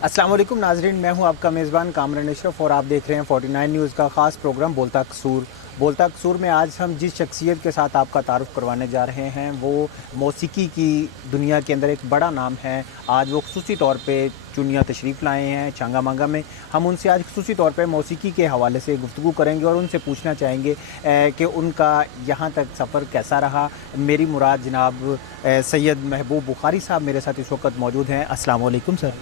अस्सलाम वालेकुम नाजरीन, मैं हूं आपका मेज़बान कामरान अशरफ और आप देख रहे हैं 49 न्यूज़ का ख़ास प्रोग्राम बोलता कसूर में आज हम जिस शख्सियत के साथ आपका तारुफ़ करवाने जा रहे हैं वो मौसीकी की दुनिया के अंदर एक बड़ा नाम है। आज वो खुसूसी तौर पे चुनिया तशरीफ़ लाए हैं चांगा मांगा में। हम उनसे आज खुसूसी तौर पे मौसीकी के हवाले से गुफ्तगू करेंगे और उनसे पूछना चाहेंगे कि उनका यहाँ तक सफ़र कैसा रहा। मेरी मुराद जनाब सैयद महबूब बुखारी साहब मेरे साथ इस वक्त मौजूद हैं। अस्सलाम वालेकुम सर।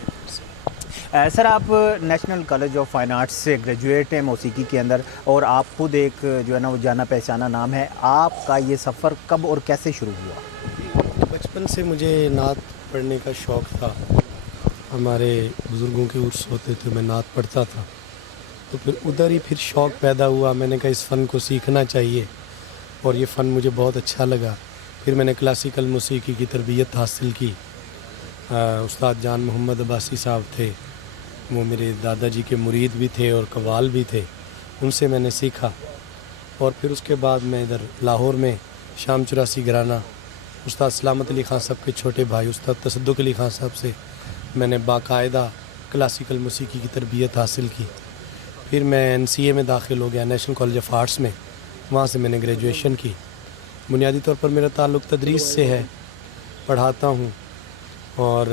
सर, आप national college of fine arts से ग्रेजुएट हैं मौसीकी के अंदर और आप खुद एक जो है ना वो जाना पहचाना नाम है। आपका ये सफ़र कब और कैसे शुरू हुआ? बचपन से मुझे नात पढ़ने का शौक़ था। हमारे बुज़ुर्गों के उर्स होते थे, मैं नात पढ़ता था, तो फिर उधर ही फिर शौक़ पैदा हुआ। मैंने कहा इस फ़न को सीखना चाहिए और ये फ़न मुझे बहुत अच्छा लगा। फिर मैंने क्लासिकल मौसीकी की तरबियत हासिल की। उस्ताद जान मोहम्मद अब्बासी साहब थे, वो मेरे दादाजी के मुरीद भी थे और कव्वाल भी थे, उनसे मैंने सीखा। और फिर उसके बाद मैं इधर लाहौर में शाम चौरासी घराना उस्ताद सलामत अली ख़ान साहब के छोटे भाई उस्ताद तसद्दुक़ अली ख़ान साहब से मैंने बाकायदा क्लासिकल मौसीकी की तरबियत हासिल की। फिर मैं NCA में दाखिल हो गया, नेशनल कॉलेज ऑफ आर्ट्स में। वहाँ से मैंने ग्रेजुएशन की। बुनियादी तौर पर मेरा ताल्लुक़ तदरीस से है, पढ़ाता हूँ और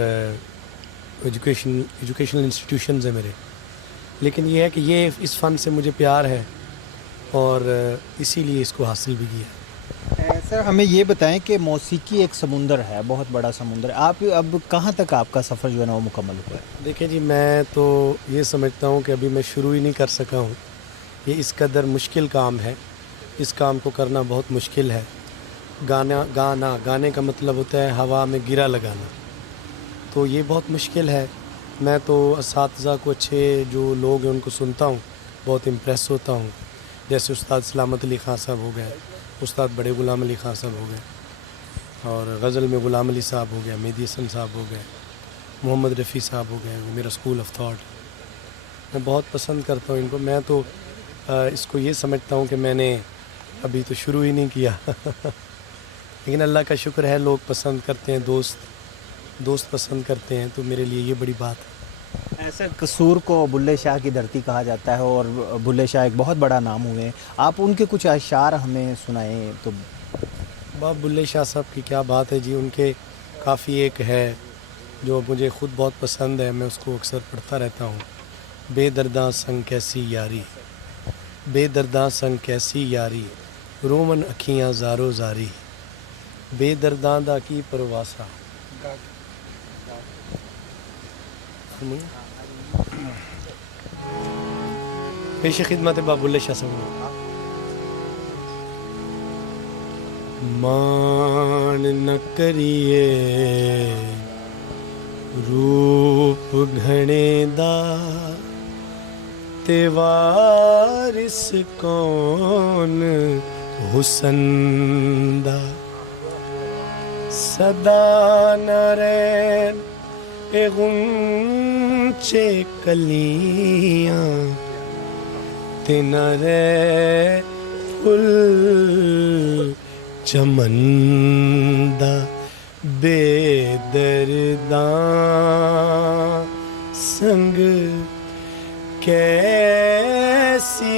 एजुकेशनल इंस्टीट्यूशंस है मेरे। लेकिन ये है कि ये इस फ़न से मुझे प्यार है और इसीलिए इसको हासिल भी किया। सर, हमें ये बताएं कि मौसीकी एक समुंदर है, बहुत बड़ा समुंदर है। आप अब कहाँ तक आपका सफ़र जो है ना वो मुकम्मल हुआ है? देखिए जी, मैं तो ये समझता हूँ कि अभी मैं शुरू ही नहीं कर सका हूँ। ये इस कदर मुश्किल काम है, इस काम को करना बहुत मुश्किल है। गाने का मतलब होता है हवा में गिरा लगाना, तो ये बहुत मुश्किल है। मैं तो असातिज़ा को अच्छे जो लोग हैं उनको सुनता हूँ, बहुत इम्प्रेस होता हूँ। जैसे उस्ताद सलामत अली ख़ान साहब हो गए, उस्ताद बड़े ग़ुलाम अली ख़ान साहब हो गए, और गज़ल में ग़ुलाम अली साहब हो गया, मेहदी हसन साहब हो गए, मोहम्मद रफ़ी साहब हो गए। वो मेरा स्कूल ऑफ थॉट, मैं बहुत पसंद करता हूँ इनको। मैं तो इसको ये समझता हूँ कि मैंने अभी तो शुरू ही नहीं किया लेकिन अल्लाह का शुक्र है, लोग पसंद करते हैं, दोस्त पसंद करते हैं, तो मेरे लिए ये बड़ी बात है। ऐसा कसूर को बुल्ले शाह की धरती कहा जाता है और बुल्ले शाह एक बहुत बड़ा नाम हुए। आप उनके कुछ अशार हमें सुनाएं तो। बाप बुल्ले शाह साहब की क्या बात है जी। उनके काफ़ी एक है जो मुझे ख़ुद बहुत पसंद है, मैं उसको अक्सर पढ़ता रहता हूँ। बेदर्दा संग कैसी यारी, बेदर्दा संग कैसी यारी, रोमन अखियाँ ज़ारो ज़ारी, बेदर्दा दा की परवासा। पेश खिदमत बाबुल्ले शाह साहब। मान न करिए रूप घने दा, ते वारिस कौन हुसन दा, सदा न रैन ए गुंचे कलियां, ते न रे फुल चमनदा, बेदर्दा संग कैसी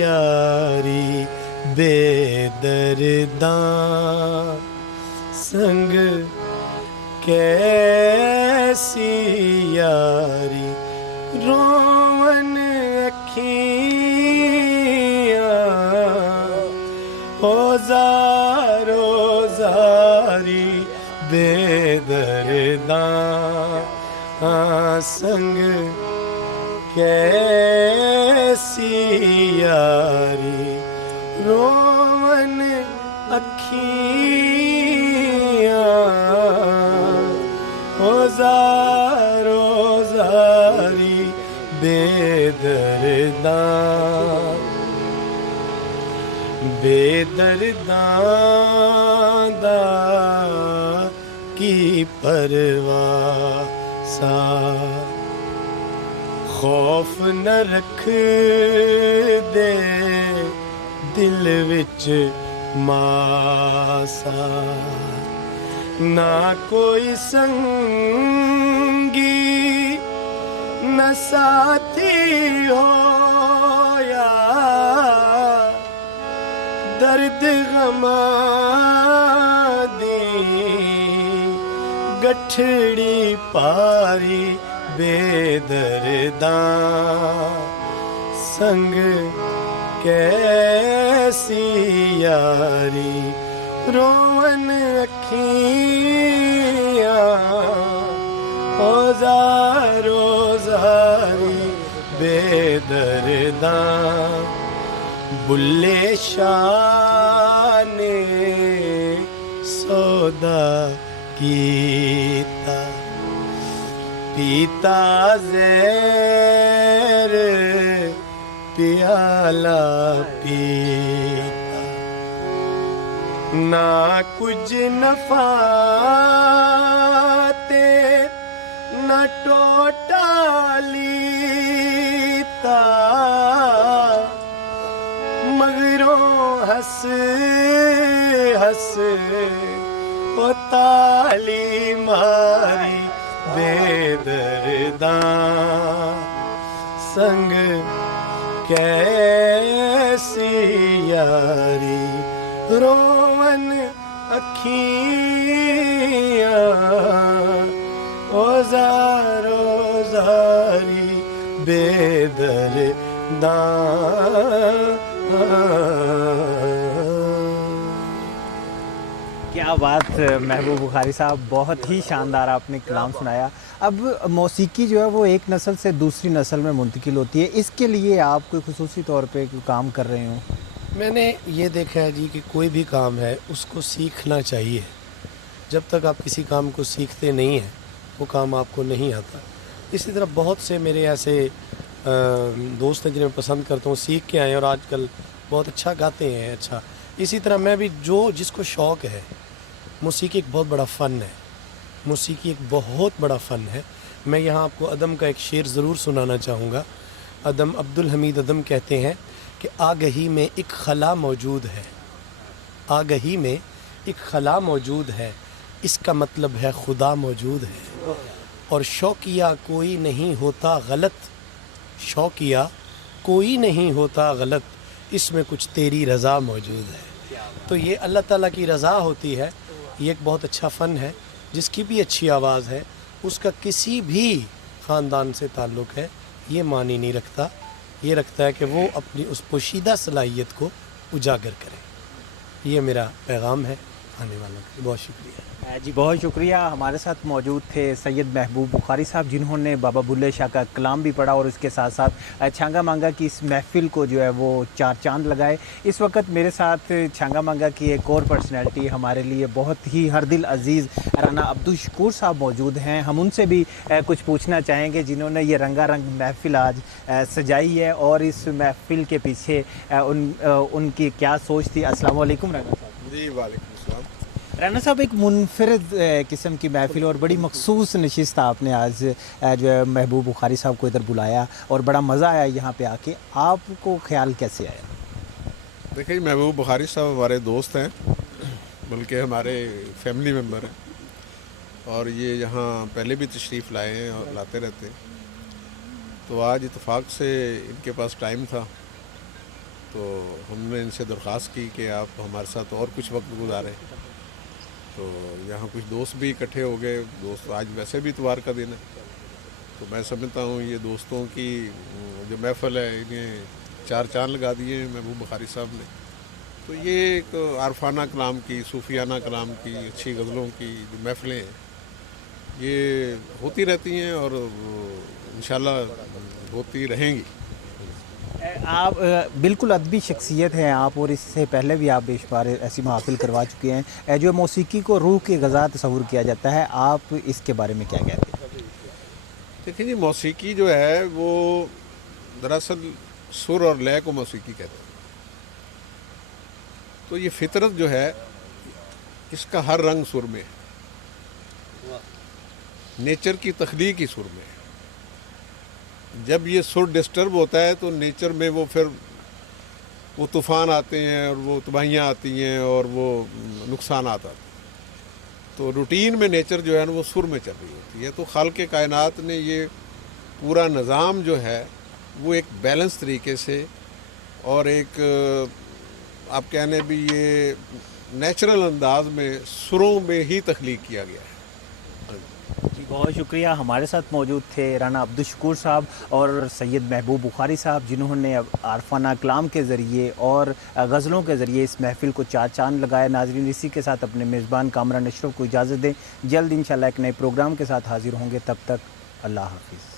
यारी, बेदर्दा संग कैसी यारी, रोवन अखियाँ हो ज़ारो ज़ारी, बेदर्दा संग कैसी यारी, रोवन अखियाँ हो ज़ारो ज़ारी, बेदर्दा बेदर्दा दा की परवाह सा, खौफ न रख दे दिल विच मासा, ना कोई संगी न साथी हो या दर्द गमा दी गठड़ी पारी बेदर्दा संग कैसी यारी रोवन अखियाँ औजारो जारी बेदर्दा बुल्ले शाह ने सौदा कीता पीता ज़हर प्याला पीता ना कुछ नफा ते न टोटा लीता मगरों हंस हंस ओ ताली मारी बेदर्दा संग कैसी यारी रोवन अखियाँ औजारो जारी बेदर्दा क्या बात महबूब बुखारी साहब, बहुत ही शानदार आपने कलाम सुनाया। अब मौसीकी जो है वो एक नस्ल से दूसरी नस्ल में मुंतकिल होती है, इसके लिए आप कोई खुसूसी तौर पे कोई काम कर रहे हो? मैंने ये देखा है जी कि कोई भी काम है उसको सीखना चाहिए। जब तक आप किसी काम को सीखते नहीं हैं वो काम आपको नहीं आता। इसी तरह बहुत से मेरे ऐसे दोस्त हैं जिन्हें मैं पसंद करता हूँ, सीख के आए और आजकल बहुत अच्छा गाते हैं। अच्छा, इसी तरह मैं भी जिसको शौक़ है, मौसीकी एक बहुत बड़ा फ़न है, मौसीकी एक बहुत बड़ा फ़न है। मैं यहाँ आपको अदम का एक शेर ज़रूर सुनाना चाहूँगा। अदम अब्दुल हमीद अदम कहते हैं कि आगही में एक खला मौजूद है, आगही में एक खला मौजूद है, इसका मतलब है खुदा मौजूद है। और शौकिया कोई नहीं होता गलत, शौकिया कोई नहीं होता गलत, इसमें कुछ तेरी रज़ा मौजूद है। तो ये अल्लाह ताला की रज़ा होती है। ये एक बहुत अच्छा फ़न है। जिसकी भी अच्छी आवाज़ है उसका किसी भी ख़ानदान से ताल्लुक़ है ये मानी नहीं रखता। ये रखता है कि वो अपनी उस पोशीदा सलाहियत को उजागर करे। ये मेरा पैगाम है आने वालों को। बहुत शुक्रिया जी, बहुत शुक्रिया। हमारे साथ मौजूद थे सैयद महबूब बुखारी साहब, जिन्होंने बाबा बुल्ले शाह का कलाम भी पढ़ा और उसके साथ साथ छांगा मांगा की इस महफ़िल को जो है वो चार चांद लगाए। इस वक्त मेरे साथ छांगा मांगा की एक और पर्सनैलिटी, हमारे लिए बहुत ही हर दिल अजीज़ राना अब्दुल शकूर साहब मौजूद हैं। हम उनसे भी कुछ पूछना चाहेंगे, जिन्होंने ये रंगारंग महफ़िल आज सजाई है और इस महफ़िल के पीछे उनकी क्या सोच थी। अस्सलाम वालेकुम राना साहब। जी वालेकुम अस्सलाम। राना साहब, एक मुनफरद किस्म की महफ़िल और बड़ी मखसूस नशिस्त आपने आज जो है महबूब बुखारी साहब को इधर बुलाया और बड़ा मज़ा आया यहाँ पे आके। आपको ख्याल कैसे आया? देखिए, महबूब बुखारी साहब हमारे दोस्त हैं, बल्कि हमारे फैमिली मेम्बर हैं, और ये यहाँ पहले भी तशरीफ़ लाए हैं और लाते रहते हैं। तो आज इत्तेफाक से इनके पास टाइम था तो हमने इनसे दरख्वास्त की कि आप हमारे साथ और कुछ वक्त गुजारें। तो यहाँ कुछ दोस्त भी इकट्ठे हो गए। दोस्त, आज वैसे भी इतवार का दिन है, तो मैं समझता हूँ ये दोस्तों की जो महफ़िल है इन्हें चार चांद लगा दिए हैं महबूब बुखारी साहब ने। तो ये एक आरफाना कलाम की, सूफियाना कलाम की, अच्छी गज़लों की जो महफ़िलें हैं ये होती रहती हैं और इंशाल्लाह होती रहेंगी। आप बिल्कुल अदबी शख्सियत हैं आप, और इससे पहले भी आप बेशुमार ऐसी महफ़िल करवा चुके हैं। जो मौसीकी को रूह की ग़ज़ा तस्वुर किया जाता है, आप इसके बारे में क्या कहते हैं? देखिए जी, मौसीकी जो है वो दरअसल सुर और लय को मौसीकी कहते हैं। तो ये फितरत जो है इसका हर रंग सुर में है, नेचर की तख्लीक ही सुर में है। जब ये सुर डिस्टर्ब होता है तो नेचर में फिर वो तूफ़ान आते हैं और वो तबाहियाँ आती हैं और वो नुकसान आते हैं। तो रूटीन में नेचर जो है ना वो सुर में चल रही होती है। तो खालिक़ कायनात ने ये पूरा निज़ाम जो है वो एक बैलेंस तरीके से और एक आप कहने भी ये नेचुरल अंदाज में सुरों में ही तख्लीक किया गया है। जी बहुत शुक्रिया। हमारे साथ मौजूद थे राना अब्दुल शकूर साहब और सैयद महबूब बुखारी साहब, जिन्होंने आरफाना कलाम के ज़रिए और गज़लों के ज़रिए इस महफ़िल को चार चांद लगाया। नाज़रीन, इसी के साथ अपने मेज़बान कामरान अशरफ को इजाज़त दें। जल्द इंशाल्लाह एक नए प्रोग्राम के साथ हाज़िर होंगे। तब तक अल्लाह हाफ़िज़।